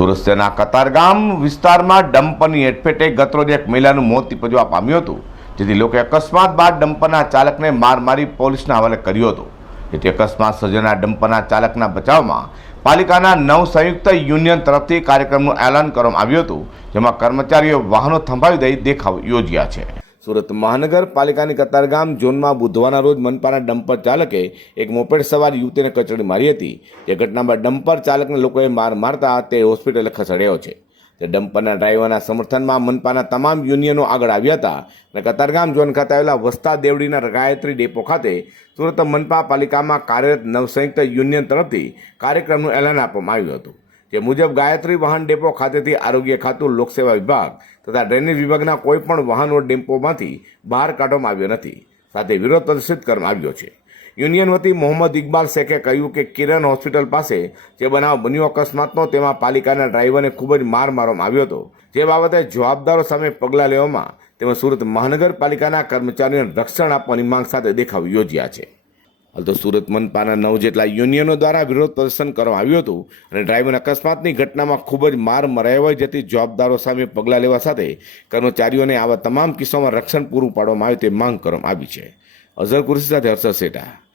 સુરત શહેરના કતારગામ વિસ્તારમાં ડમ્પરની હેઠફેટે ગતરોજ એક મહિલાનું મોત નીપજવા પામ્યું હતું, જેથી લોકોએ અકસ્માત બાદ ડમ્પરના ચાલકને માર મારી પોલીસના હવાલે કર્યો હતો। જેથી અકસ્માત સર્જનાર ડમ્પરના ચાલકના બચાવમાં પાલિકાના 9 સંયુક્ત યુનિયન તરફથી કાર્યક્રમનું એલાન કરવામાં આવ્યું હતું, જેમાં કર્મચારીઓ વાહનો થંભાવી દઈ દેખાવ યોજ્યા છે। સુરત મહાનગરપાલિકાની કતારગામ ઝોનમાં બુધવારના રોજ મનપાના ડમ્પર ચાલકે એક મોપેડ સવાર યુવતીને કચડી મારી હતી। જે ઘટના બાદ ડમ્પર ચાલકને લોકોએ માર મારતા તે હોસ્પિટલે ખસેડાયો છે। તે ડમ્પરના ડ્રાઈવરના સમર્થનમાં મનપાના તમામ યુનિયનો આગળ આવ્યા હતા અને કતારગામ ઝોન ખાતે આવેલા વસ્તા દેવડીના ગાયત્રી ડેપો ખાતે સુરત મનપા પાલિકામાં કાર્યરત 9 સંયુક્ત યુનિયન તરફથી કાર્યક્રમનું એલાન આપવામાં આવ્યું હતું। જે મુજબ ગાયત્રી વાહન ડેપો ખાતેથી આરોગ્ય ખાતું, લોકસેવા વિભાગ તથા ડ્રેનેજ વિભાગના કોઈ પણ વાહનો ડેપોમાંથી બહાર કાઢવામાં આવ્યો નથી, સાથે વિરોધ પ્રદર્શિત કરવામાં આવ્યો છે। યુનિયન વતી મોહમ્મદ ઇકબાલ શેખે કહ્યું કે કિરણ હોસ્પિટલ પાસે જે બનાવ બન્યો અકસ્માતનો, તેમાં પાલિકાના ડ્રાઈવરને ખૂબ જ માર મારવામાં આવ્યો હતો, જે બાબતે જવાબદારો સામે પગલાં લેવામાં તેમજ સુરત મહાનગરપાલિકાના કર્મચારીઓને રક્ષણ આપવાની માંગ સાથે દેખાવ યોજ્યા છે। હાલ તો સુરત મનપાના 9 જેટલા યુનિયનો દ્વારા વિરોધ પ્રદર્શન કરવામાં આવ્યું હતું અને ડ્રાઈવર અકસ્માતની ઘટનામાં ખૂબ જ માર મરાયો હોય, જેથી જવાબદારો સામે પગલાં લેવા સાથે કર્મચારીઓને આવા તમામ કિસ્સામાં રક્ષણ પૂરું પાડવામાં આવે તે માંગ કરવામાં આવી છે। અઝર કુરેશી સાથે હર્ષદ સેઠા।